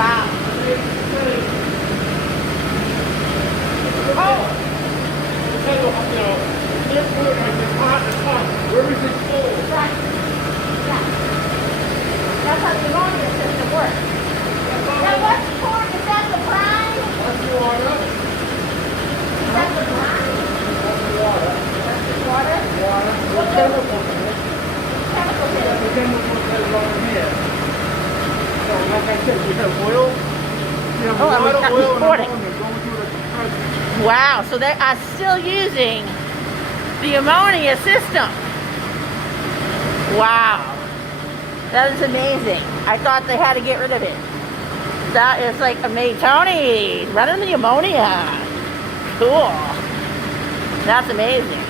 Wow. Oh. Everything's full. Right. Yeah. That's how the ammonia system works. Now what's pouring? Is that the brine? That's the water. Is that the brine? That's the water. That's the water? Water. What The chemicals in it. chemicals in The it? chemicals that are on here. So like I said, we have oil. We have Oh, and we water, got oil, and recording. ammonia going through the compressor. Wow, so they are still using the ammonia system. Wow. That is amazing. I thought they had to get rid of it. That is like amazing. Tony, running the ammonia. Cool. That's amazing.